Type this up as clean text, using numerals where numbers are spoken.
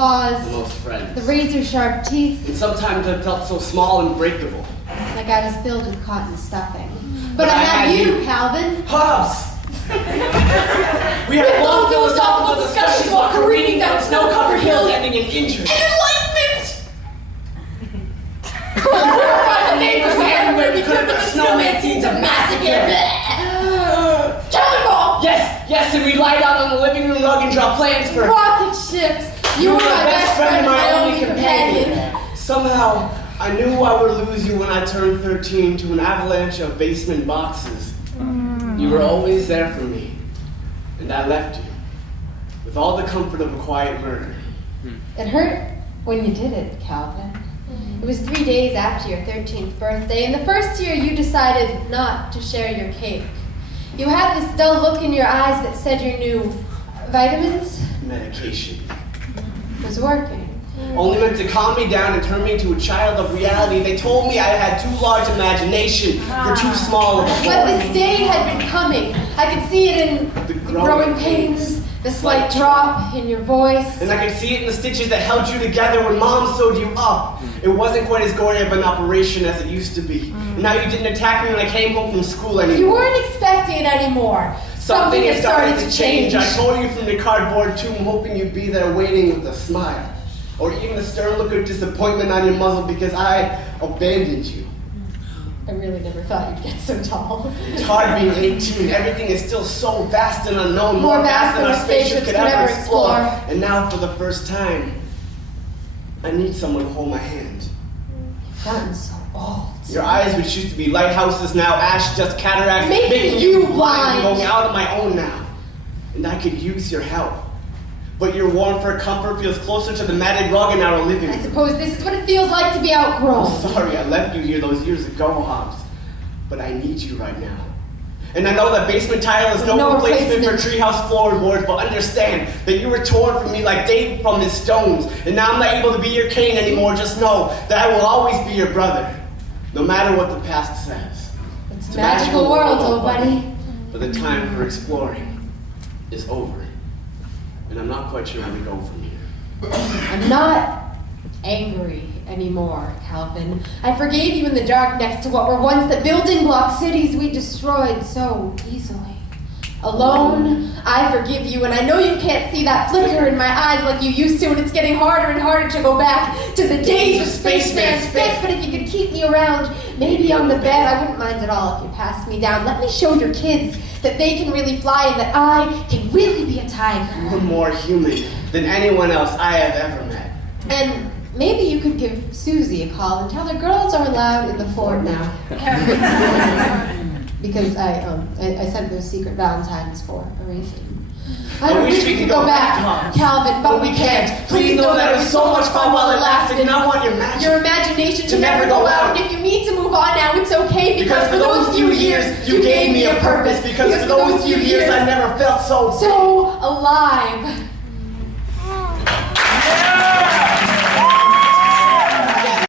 claws, the most friends. the razor-sharp teeth. And sometimes I felt so small and breakable. Like I was filled with cotton stuffing. But I had you, Calvin. Hobbes! We had long philosophical discussions while careening down snow-covered hills ending in injury. Enlightenment! The neighbors were everywhere because the snowman scenes a massacre. Cannonball! Yes, and we lied out on the living room rug and draw plans for Rocket ships. You were my best friend and my only companion. Somehow, I knew I would lose you when I turned 13 to an avalanche of basement boxes. You were always there for me, and I left you with all the comfort of a quiet murder. It hurt when you did it, Calvin. It was 3 days after your 13th birthday, and the first year you decided not to share your cake. You had this dull look in your eyes that said your new vitamins Medication. was working. Only meant to calm me down and turn me into a child of reality. They told me I had too large imagination for too small of a But boy. this day had been coming. I could see it in the growing pains, the slight drop in your voice. And I could see it in the stitches that held you together when Mom sewed you up. It wasn't quite as gory of an operation as it used to be. And now you didn't attack me when I came home from school anymore. You weren't expecting it anymore. Something had started to change. I told you from the cardboard tomb, hoping you'd be there waiting with a smile. Or even a stern look of disappointment on your muzzle because I abandoned you. I really never thought you'd get so tall. It's hard being 18. Everything is still so vast and unknown, More vast than our our spaceships could ever explore. And now, for the first time, I need someone to hold my hand. You've gotten so old. Your eyes, which used to be lighthouses, now ash, dust, cataracts, Making you blind. I'm going out on my own now, and I could use your help. But your warm fur comfort feels closer to the matted rug in our living room. I suppose this is what it feels like to be outgrown. I'm sorry I left you here those years ago, Hobbes, but I need you right now. And I know that basement tile is no replacement for treehouse floorboards, but understand that you were torn from me like David from his stones, and now I'm not able to be your Cain anymore. Just know that I will always be your brother, no matter what the past says. It's a magical world, old buddy. But the time for exploring is over, and I'm not quite sure where to go from here. I'm not angry anymore, Calvin. I forgave you in the dark next to what were once the building block cities we destroyed so easily. Alone, I forgive you, and I know you can't see that flicker in my eyes like you used to, and it's getting harder and harder to go back to the days of Spaceman Spitz, but if you could keep me around, maybe on the bed, I wouldn't mind at all if you passed me down. Let me show your kids that they can really fly and that I can really be a tiger. You're more human than anyone else I have ever met. And maybe you could give Susie a call and tell her girls are allowed in the fort now. Because I sent those secret valentines for a reason. I wish we could go back, Calvin, but we can't. Please know that it was so much fun while it lasted, and I want your imagination to never go out. And if you need to move on now, it's okay, because for those few years, you gave me a purpose. Because for those few years, I never felt so alive.